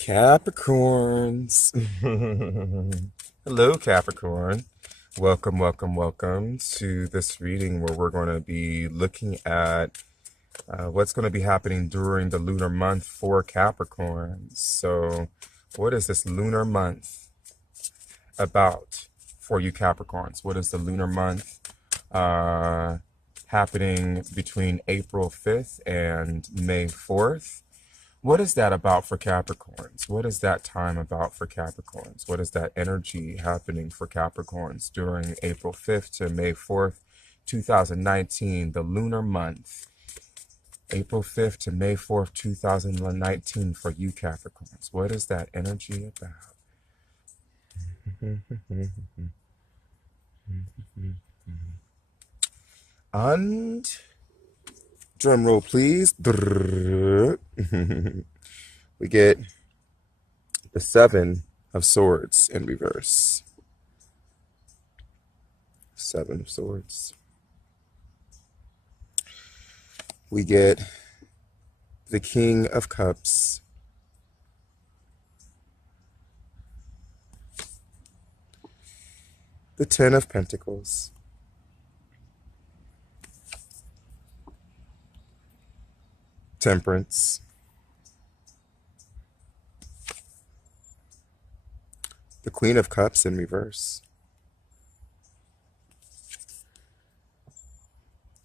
Capricorns. Hello, Capricorn. Welcome, welcome, welcome to this reading where we're going to be looking at what's going to be happening during the lunar month for Capricorns. So, what is this lunar month about for you, Capricorns? What is the lunar month happening between April 5th and May 4th? What is that about for Capricorns? What is that time about for Capricorns? What is that energy happening for Capricorns during April 5th to May 4th, 2019, the lunar month? April 5th to May 4th, 2019 for you Capricorns. What is that energy about? And drum roll, please. We get the Seven of Swords in reverse. Seven of Swords. We get the King of Cups. The Ten of Pentacles. Temperance. The Queen of Cups in reverse.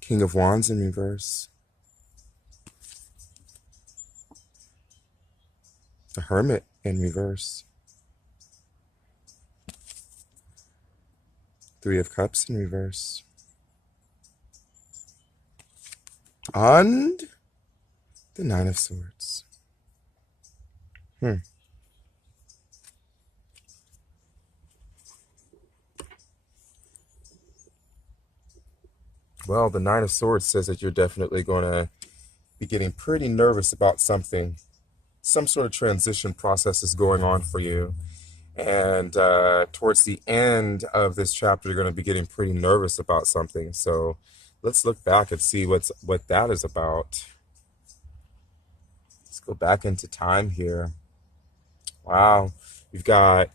King of Wands in reverse. The Hermit in reverse. Three of Cups in reverse. And the Nine of Swords. Well, the Nine of Swords says that you're definitely going to be getting pretty nervous about something. Some sort of transition process is going on for you. And towards the end of this chapter, you're going to be getting pretty nervous about something. So let's look back and see what that is about. Let's go back into time here. Wow. You've got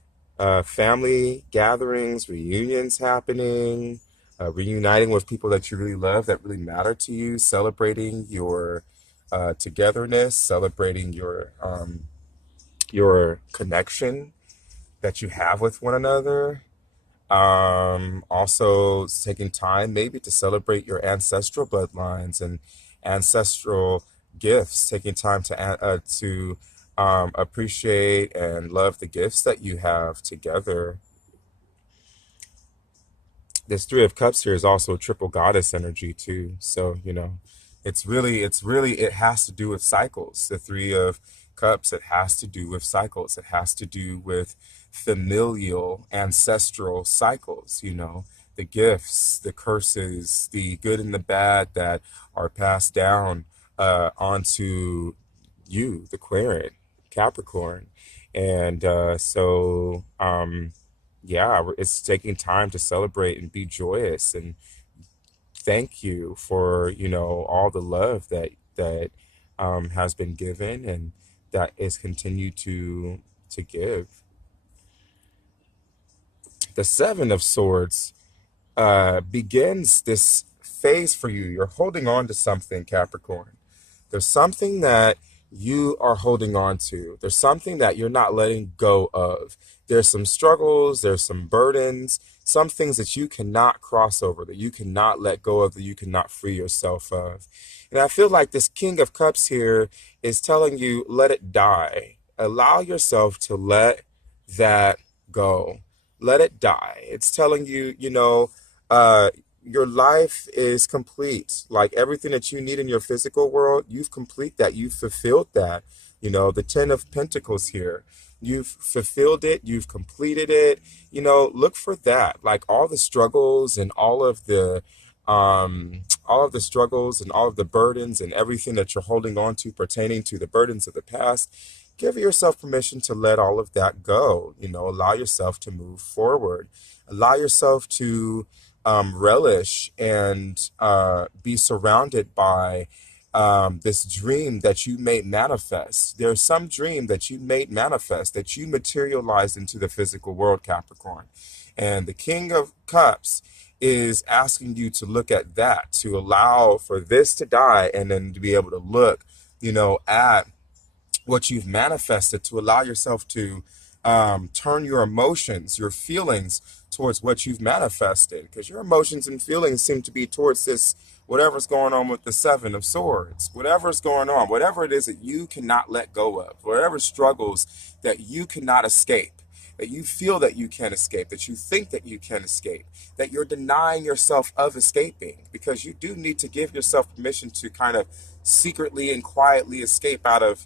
family gatherings, reunions happening, reuniting with people that you really love, that really matter to you, celebrating your togetherness, celebrating your connection that you have with one another. Also taking time maybe to celebrate your ancestral bloodlines and ancestral gifts, taking time to appreciate and love the gifts that you have together. This Three of Cups here is also triple goddess energy too. So, it has to do with cycles. The Three of Cups, it has to do with cycles. It has to do with familial ancestral cycles, the gifts, the curses, the good and the bad that are passed down onto you, the Aquarian, Capricorn. And yeah, it's taking time to celebrate and be joyous and thank you for, all the love that has been given and that is continued to give. The Seven of Swords begins this phase for you. You're holding on to something, Capricorn. There's something that you are holding on to. There's something that you're not letting go of. There's some struggles, there's some burdens, some things that you cannot cross over, that you cannot let go of, that you cannot free yourself of. And I feel like this King of Cups here is telling you, let it die. Allow yourself to let that go. Let it die. It's telling you, your life is complete. Like everything that you need in your physical world, you've complete that. You've fulfilled that. The Ten of Pentacles here. You've fulfilled it. You've completed it. Look for that. Like all the struggles and all of the struggles and all of the burdens and everything that you're holding on to pertaining to the burdens of the past. Give yourself permission to let all of that go. Allow yourself to move forward. Allow yourself to relish and be surrounded by this dream that you made manifest. There's some dream that you made manifest that you materialized into the physical world, Capricorn. And the King of Cups is asking you to look at that, to allow for this to die, and then to be able to look, at what you've manifested, to allow yourself to turn your emotions, your feelings towards what you've manifested. Because your emotions and feelings seem to be towards this, whatever's going on with the Seven of Swords, whatever's going on, whatever it is that you cannot let go of, whatever struggles that you cannot escape, that you feel that you can escape, that you think that you can escape, that you're denying yourself of escaping, because you do need to give yourself permission to kind of secretly and quietly escape out of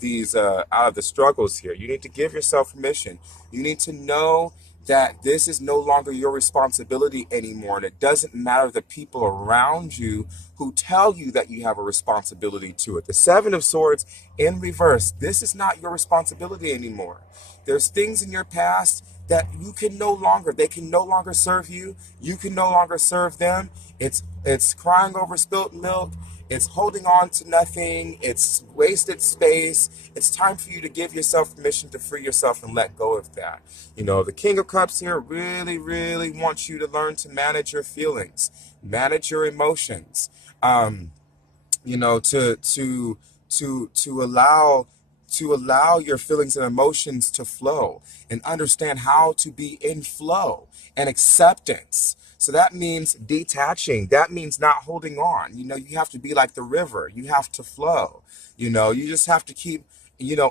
the struggles here. You need to give yourself permission. You need to know that this is no longer your responsibility anymore, and it doesn't matter the people around you who tell you that you have a responsibility to it. The Seven of Swords in reverse, this is not your responsibility anymore. There's things in your past that they can no longer serve you. You can no longer serve them. It's crying over spilt milk. It's holding on to nothing. It's wasted space. It's time for you to give yourself permission to free yourself and let go of that. The King of Cups here really, really wants you to learn to manage your feelings, manage your emotions. To allow your feelings and emotions to flow, and understand how to be in flow and acceptance. So that means detaching. That means not holding on. You have to be like the river. You have to flow. You just have to keep,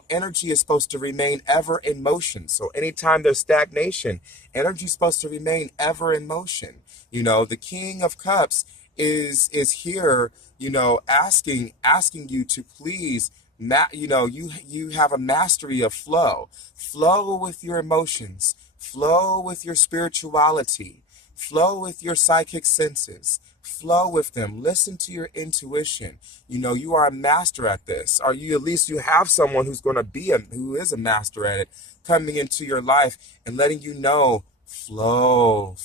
energy is supposed to remain ever in motion. So anytime there's stagnation, energy is supposed to remain ever in motion. The King of Cups is here, asking you to please, you have a mastery of flow with your emotions, flow with your spirituality, flow with your psychic senses, flow with them, listen to your intuition. You are a master at this, or at least you have someone who is a master at it, coming into your life and letting you know, flow.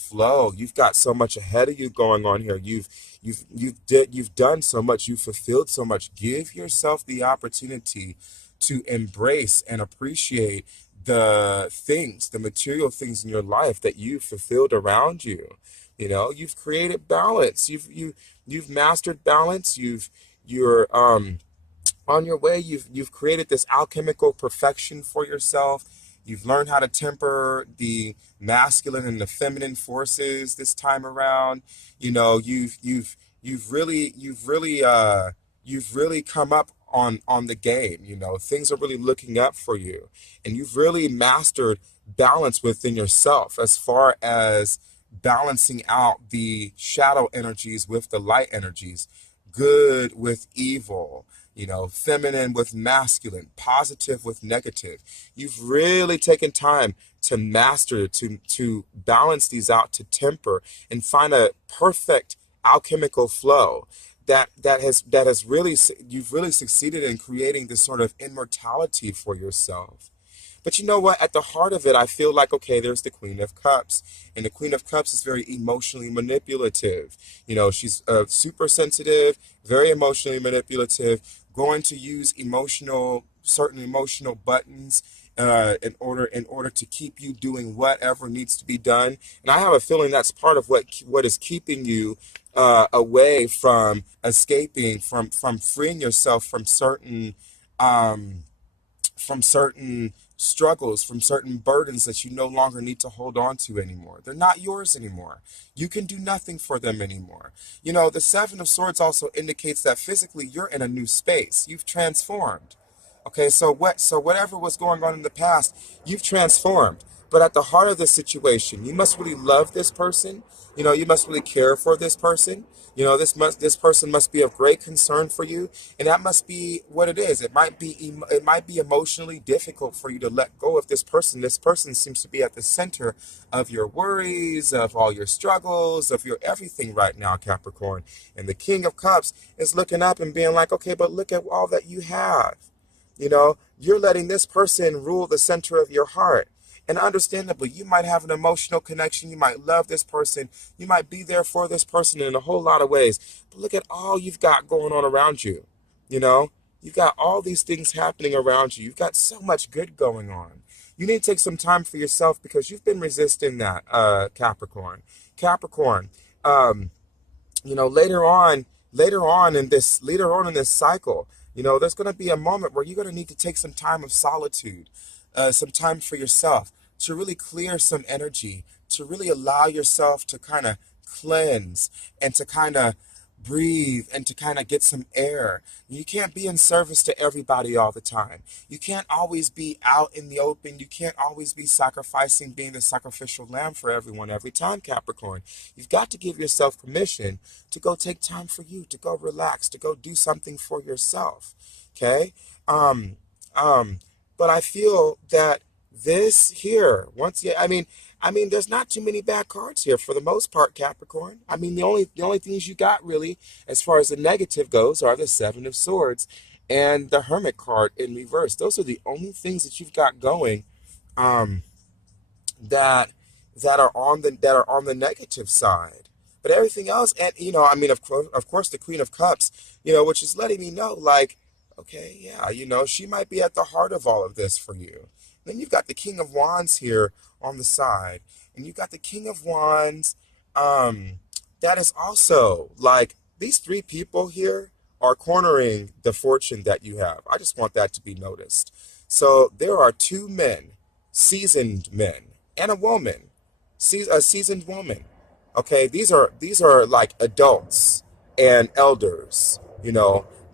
You've got so much ahead of you going on here. You've done so much. You've fulfilled so much. Give yourself the opportunity to embrace and appreciate the material things in your life that you've fulfilled around you. You've created balance. You've mastered balance. You're on your way. You've created this alchemical perfection for yourself. You've learned how to temper the masculine and the feminine forces this time around. You've really come up on the game. Things are really looking up for you, and you've really mastered balance within yourself, as far as balancing out the shadow energies with the light energies, good with evil, feminine with masculine, positive with negative. You've really taken time to master, to balance these out, to temper and find a perfect alchemical flow that has really, you've really succeeded in creating this sort of immortality for yourself. But you know what? At the heart of it, I feel like, okay, there's the Queen of Cups. And the Queen of Cups is very emotionally manipulative. She's super sensitive, very emotionally manipulative, going to use certain emotional buttons in order to keep you doing whatever needs to be done. And I have a feeling that's part of what is keeping you away from escaping, from freeing yourself um, from certain struggles, from certain burdens that you no longer need to hold on to anymore. They're not yours anymore. You can do nothing for them anymore. The Seven of Swords also indicates that physically you're in a new space. You've transformed. Okay, so whatever was going on in the past, you've transformed. But at the heart of the situation, you must really love this person. You must really care for this person. This person must be of great concern for you, and that must be what it is. It might be emotionally difficult for you to let go of this person. This person seems to be at the center of your worries, of all your struggles, of your everything right now, Capricorn. And the King of Cups is looking up and being like, okay, but look at all that you have. You're letting this person rule the center of your heart. And understandably, you might have an emotional connection. You might love this person. You might be there for this person in a whole lot of ways. But look at all you've got going on around you. You know, you've got all these things happening around you. You've got so much good going on. You need to take some time for yourself because you've been resisting that, Capricorn. Capricorn, um, later on in this cycle, there's going to be a moment where you're going to need to take some time of solitude, some time for yourself to really clear some energy, to really allow yourself to kind of cleanse and to kind of breathe and to kind of get some air. You can't be in service to everybody all the time. You can't always be out in the open. You can't always be sacrificing, being the sacrificial lamb for everyone every time, Capricorn. You've got to give yourself permission to go take time for you, to go relax, to go do something for yourself. Okay? Um, um, but I feel that this here, there's not too many bad cards here for the most part, Capricorn. I mean, the only things you got really, as far as the negative goes, are the Seven of Swords and the Hermit card in reverse. Those are the only things that you've got going. Um, that that are on the negative side. But everything else, and of course, the Queen of Cups, which is letting me know, like, okay, yeah, she might be at the heart of all of this for you. Then you've got the King of Wands here on the side, and you've got the King of Wands. That is also like these three people here are cornering the fortune that you have. I just want that to be noticed. So there are two men, seasoned men, and a woman, a seasoned woman. Okay, these are like adults and elders,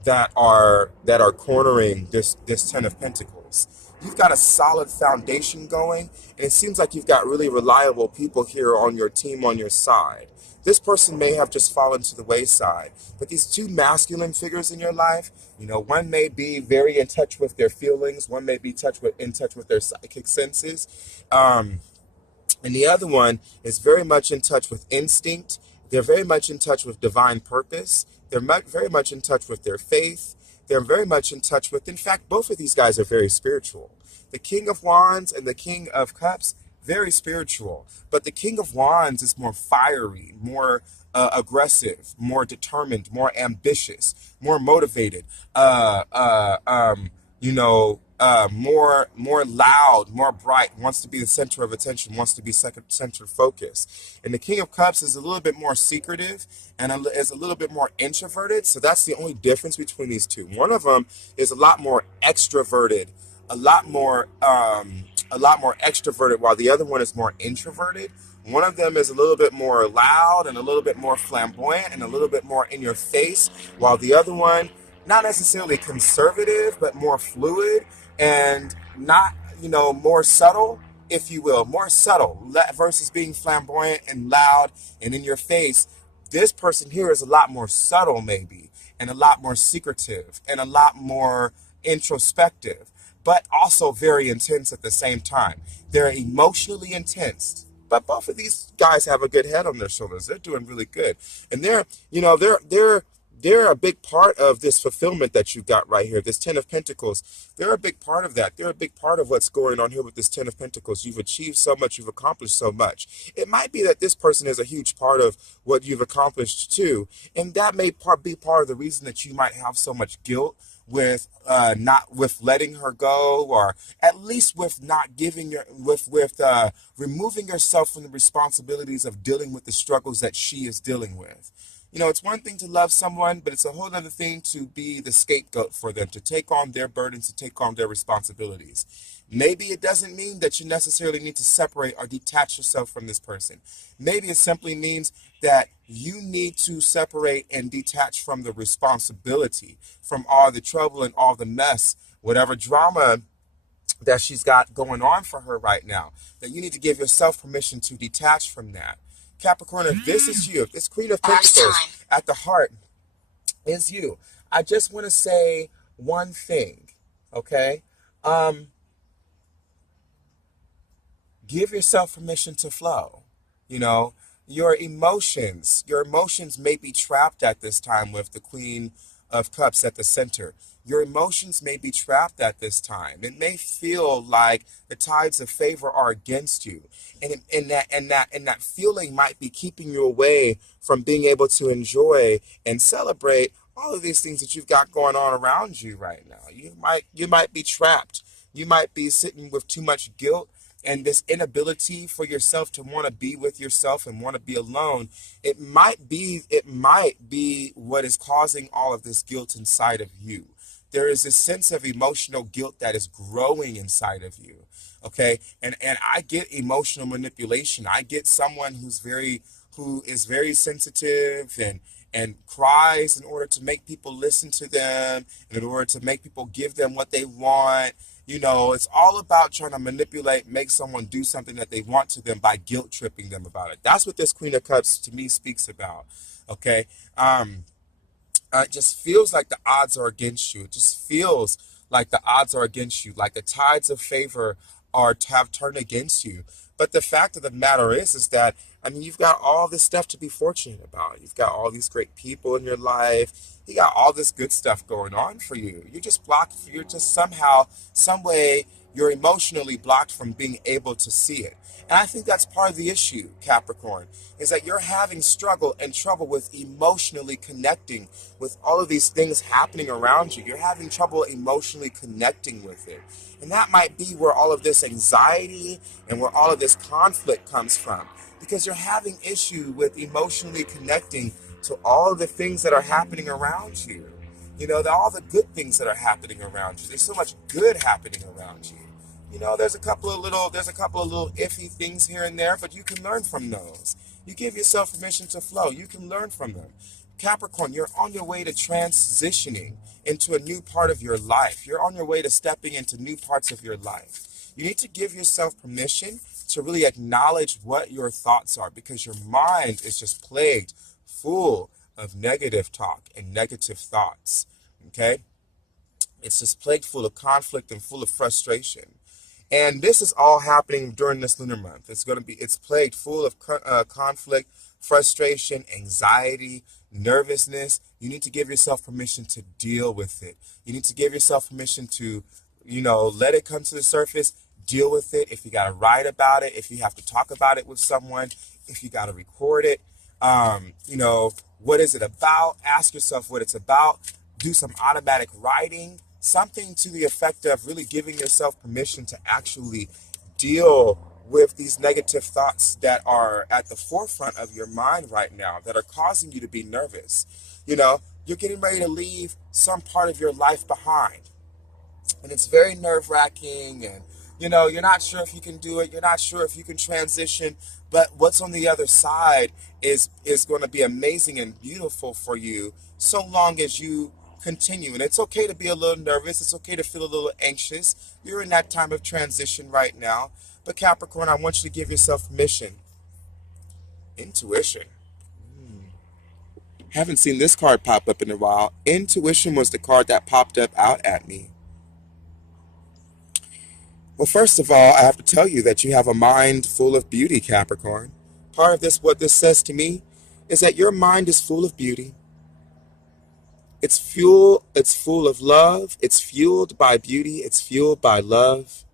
that are cornering this Ten of Pentacles. You've got a solid foundation going, and it seems like you've got really reliable people here on your team, on your side. This person may have just fallen to the wayside, but these two masculine figures in your life, one may be very in touch with their feelings, one may be in touch with their psychic senses. And the other one is very much in touch with instinct. They're very much in touch with divine purpose. They're very much in touch with their faith. They're very much in touch with, in fact, both of these guys are very spiritual. The King of Wands and the King of Cups, very spiritual. But the King of Wands is more fiery, more aggressive, more determined, more ambitious, more motivated. More loud, more bright, wants to be the center of attention, wants to be center focus. And the King of Cups is a little bit more secretive and is a little bit more introverted. So that's the only difference between these two. One of them is a lot more extroverted, a lot more extroverted, while the other one is more introverted. One of them is a little bit more loud and a little bit more flamboyant and a little bit more in your face, while the other one, not necessarily conservative, but more fluid and not, more subtle, if you will, more subtle versus being flamboyant and loud and in your face. This person here is a lot more subtle, maybe, and a lot more secretive and a lot more introspective, but also very intense at the same time. They're emotionally intense. But both of these guys have a good head on their shoulders. They're doing really good. And they're a big part of this fulfillment that you've got right here, this Ten of Pentacles. They're a big part of that. They're a big part of what's going on here with this Ten of Pentacles. You've achieved so much. You've accomplished so much. It might be that this person is a huge part of what you've accomplished too. And that may be part of the reason that you might have so much guilt with not with letting her go, or at least with not giving your with removing yourself from the responsibilities of dealing with the struggles that she is dealing with. It's one thing to love someone, but it's a whole other thing to be the scapegoat for them, to take on their burdens, to take on their responsibilities. Maybe it doesn't mean that you necessarily need to separate or detach yourself from this person. Maybe it simply means that you need to separate and detach from the responsibility, from all the trouble and all the mess, whatever drama that she's got going on for her right now, that you need to give yourself permission to detach from that. Capricorn, if this is you, if this Queen of Pentacles at the heart is you, I just want to say one thing, okay? Give yourself permission to flow. Your emotions may be trapped at this time with the Queen of Cups at the center. Your emotions may be trapped at this time. It may feel like the tides of favor are against you. And that feeling might be keeping you away from being able to enjoy and celebrate all of these things that you've got going on around you right now. You might be trapped. You might be sitting with too much guilt and this inability for yourself to want to be with yourself and want to be alone. It might be what is causing all of this guilt inside of you. There is a sense of emotional guilt that is growing inside of you. Okay. And I get emotional manipulation. I get someone who is very sensitive and cries in order to make people listen to them, and in order to make people give them what they want. It's all about trying to manipulate, make someone do something that they want to them by guilt tripping them about it. That's what this Queen of Cups to me speaks about. Okay. It just feels like the odds are against you. It just feels like the odds are against you, like the tides of favor have turned against you. But the fact of the matter is that, I mean, you've got all this stuff to be fortunate about. You've got all these great people in your life. You got all this good stuff going on for you. You're just blocked. You're just somehow, some way, you're emotionally blocked from being able to see it. And I think that's part of the issue, Capricorn, is that you're having struggle and trouble with emotionally connecting with all of these things happening around you. You're having trouble emotionally connecting with it. And that might be where all of this anxiety and where all of this conflict comes from, because you're having issue with emotionally connecting to all of the things that are happening around you. All the good things that are happening around you. There's so much good happening around you. There's a couple of little iffy things here and there, but you can learn from those. You give yourself permission to flow. You can learn from them. Capricorn, you're on your way to transitioning into a new part of your life. You're on your way to stepping into new parts of your life. You need to give yourself permission to really acknowledge what your thoughts are, because your mind is just plagued full of negative talk and negative thoughts. Okay? It's just plagued full of conflict and full of frustration. And this is all happening during this lunar month. It's plagued full of conflict, frustration, anxiety, nervousness. You need to give yourself permission to deal with it. You need to give yourself permission to, let it come to the surface, deal with it. If you got to write about it, if you have to talk about it with someone, if you got to record it, what is it about? Ask yourself what it's about. Do some automatic writing. Something to the effect of really giving yourself permission to actually deal with these negative thoughts that are at the forefront of your mind right now, that are causing you to be nervous. You're getting ready to leave some part of your life behind. And it's very nerve-wracking, and you're not sure if you can do it. You're not sure if you can transition. But what's on the other side is going to be amazing and beautiful for you, so long as you continue. And it's okay to be a little nervous. It's okay to feel a little anxious. You're in that time of transition right now. But Capricorn, I want you to give yourself permission. Intuition. Haven't seen this card pop up in a while. Intuition was the card that popped up out at me. Well, first of all, I have to tell you that you have a mind full of beauty, Capricorn. Part of this, what this says to me, is that your mind is full of beauty. It's full of love. It's fueled by beauty. It's fueled by love.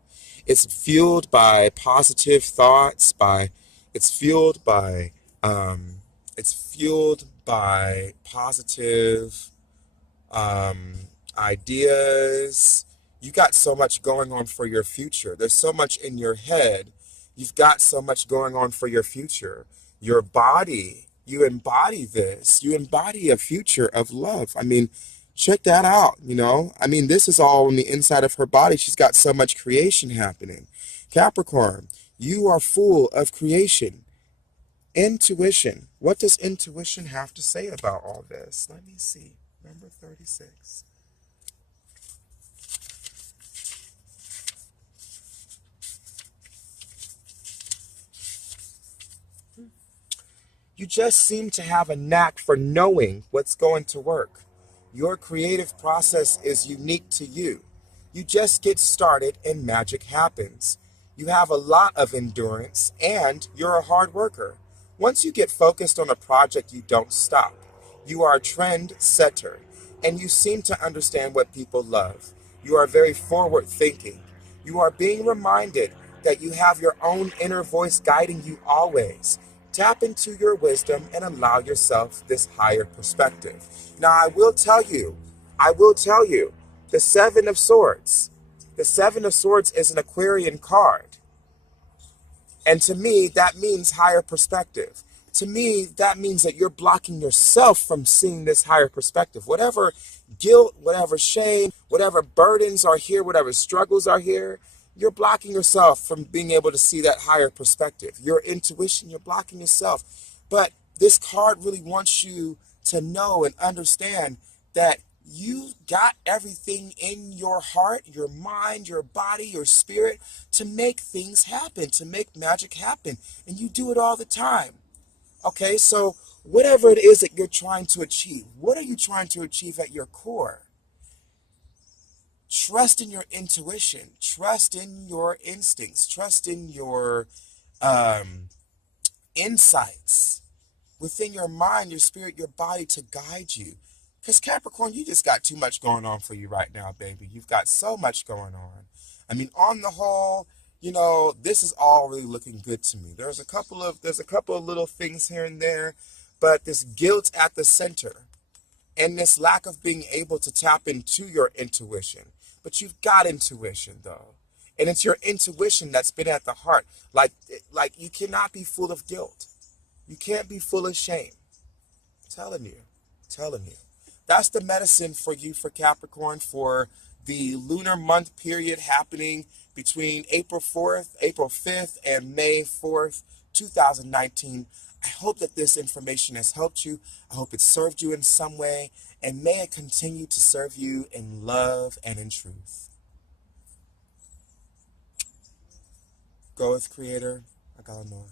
It's fueled by positive thoughts. It's fueled by positive ideas. You got so much going on for your future. There's so much in your head. You've got so much going on for your future. Your body, you embody this. You embody a future of love. I mean, check that out, this is all on the inside of her body. She's got so much creation happening. Capricorn, you are full of creation. Intuition. What does intuition have to say about all this? Let me see. Number 36. You just seem to have a knack for knowing what's going to work. Your creative process is unique to you. You just get started and magic happens. You have a lot of endurance and you're a hard worker. Once you get focused on a project, you don't stop. You are a trend setter. and you seem to understand what people love. You are very forward thinking. You are being reminded that you have your own inner voice guiding you always. Tap into your wisdom and allow yourself this higher perspective. Now, I will tell you, the the Seven of Swords is an Aquarian card. And to me, that means higher perspective. To me, that means that you're blocking yourself from seeing this higher perspective. Whatever guilt, whatever shame, whatever burdens are here, whatever struggles are here, you're blocking yourself from being able to see that higher perspective. Your intuition, you're blocking yourself. But this card really wants you to know and understand that you got everything in your heart, your mind, your body, your spirit to make things happen, to make magic happen. And you do it all the time. Okay, so whatever it is that you're trying to achieve, what are you trying to achieve at your core? Trust in your intuition, trust in your instincts, trust in your um, insights within your mind, your spirit, your body to guide you. Because Capricorn, you just got too much going on for you right now, baby. You've got so much going on. I mean, on the whole, this is all really looking good to me. There's a couple of little things here and there, but this guilt at the center and this lack of being able to tap into your intuition. But you've got intuition though. And it's your intuition that's been at the heart. Like you cannot be full of guilt. You can't be full of shame. Telling you, telling you. That's the medicine for you, for Capricorn, for the lunar month period happening between April 4th, April 5th, and May 4th, 2019. I hope that this information has helped you. I hope it served you in some way, and may it continue to serve you in love and in truth. Go with Creator. I got more.